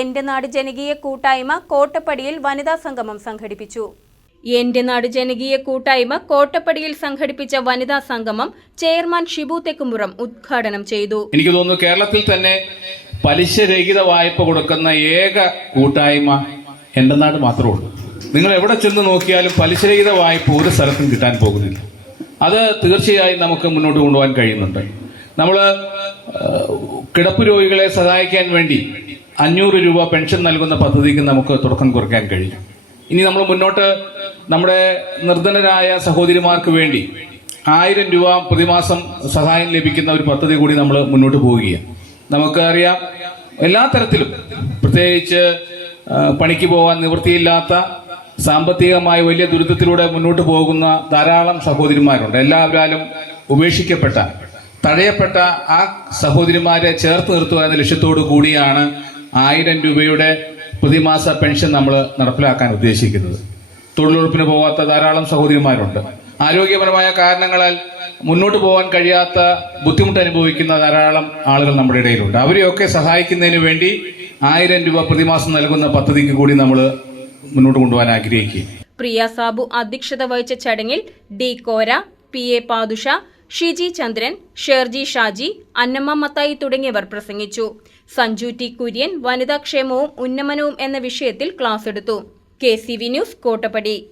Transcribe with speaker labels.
Speaker 1: എന്റെ നാട് ജനകീയ കൂട്ടായ്മ കോട്ടപ്പടിയിൽ വനിതാ സംഗമം സംഘടിപ്പിച്ചു. എന്റെ നാട് ജനകീയ കൂട്ടായ്മ കോട്ടപ്പടിയിൽ സംഘടിപ്പിച്ച വനിതാ സംഗമം ചെയർമാൻ ഷിബു തെക്കുമുറം ഉദ്ഘാടനം ചെയ്തു.
Speaker 2: എനിക്ക് തോന്നുന്നു കേരളത്തിൽ തന്നെ പലിശരഹിത വായ്പ കൊടുക്കുന്ന ഏക കൂട്ടായ്മ എന്റെ നാട് മാത്രമേ ഉള്ളൂ. നിങ്ങൾ എവിടെ ചെന്ന് നോക്കിയാലും പലിശരഹിത വായ്പ ഒരു സ്ഥലത്തും കിട്ടാൻ പോകുന്നില്ല. അത് തീർച്ചയായും നമുക്ക് മുന്നോട്ട് കൊണ്ടുപോകാൻ കഴിയുന്നുണ്ട്. നമ്മൾ കിടപ്പ് രോഗികളെ സഹായിക്കാൻ വേണ്ടി അഞ്ഞൂറ് രൂപ പെൻഷൻ നൽകുന്ന പദ്ധതിക്ക് നമുക്ക് തുടക്കം കുറിക്കാൻ കഴിയും ഇനി നമ്മൾ മുന്നോട്ട് നമ്മുടെ നിർധനരായ സഹോദരിമാർക്ക് വേണ്ടി ആയിരം രൂപ പ്രതിമാസം സഹായം ലഭിക്കുന്ന ഒരു പദ്ധതി കൂടി നമ്മൾ മുന്നോട്ട് പോവുകയാണ്. നമുക്കറിയാം എല്ലാ തരത്തിലും പ്രത്യേകിച്ച് പണിക്ക് പോകാൻ നിവൃത്തിയില്ലാത്ത സാമ്പത്തികമായി വലിയ ദുരിതത്തിലൂടെ മുന്നോട്ട് പോകുന്ന ധാരാളം സഹോദരിമാരുണ്ട്. എല്ലാവരും ഉപേക്ഷിക്കപ്പെട്ട തഴയപ്പെട്ട ആ സഹോദരിമാരെ ചേർത്ത് നിർത്തുക എന്ന ലക്ഷ്യത്തോടു കൂടിയാണ് ആയിരം രൂപയുടെ പ്രതിമാസ പെൻഷൻ നമ്മൾ നടപ്പിലാക്കാൻ ഉദ്ദേശിക്കുന്നത്. തൊഴിലുറപ്പിന് പോവാത്ത ധാരാളം സഹോദരിമാരുണ്ട്. ആരോഗ്യപരമായ കാരണങ്ങളാൽ മുന്നോട്ട് പോകാൻ കഴിയാത്ത ബുദ്ധിമുട്ട് അനുഭവിക്കുന്ന ധാരാളം ആളുകൾ നമ്മുടെ ഇടയിലുണ്ട്. അവരെയൊക്കെ സഹായിക്കുന്നതിന് വേണ്ടി ആയിരം രൂപ പ്രതിമാസം നൽകുന്ന പദ്ധതിക്ക് കൂടി നമ്മൾ മുന്നോട്ട് കൊണ്ടുപോകാൻ ആഗ്രഹിക്കുകയും
Speaker 1: പ്രിയ സാബു അധ്യക്ഷത വഹിച്ച ചടങ്ങിൽ D Kora P A Pathusha Shiji Chandran Sherji Shaji Annamma Mathai തുടങ്ങിയവർ പ്രസംഗിച്ചു. സഞ്ജു ടി കുര്യൻ വനിതാക്ഷേമവും ഉന്നമനവും എന്ന വിഷയത്തിൽ ക്ലാസ് എടുത്തു. K C V news Kottappadi.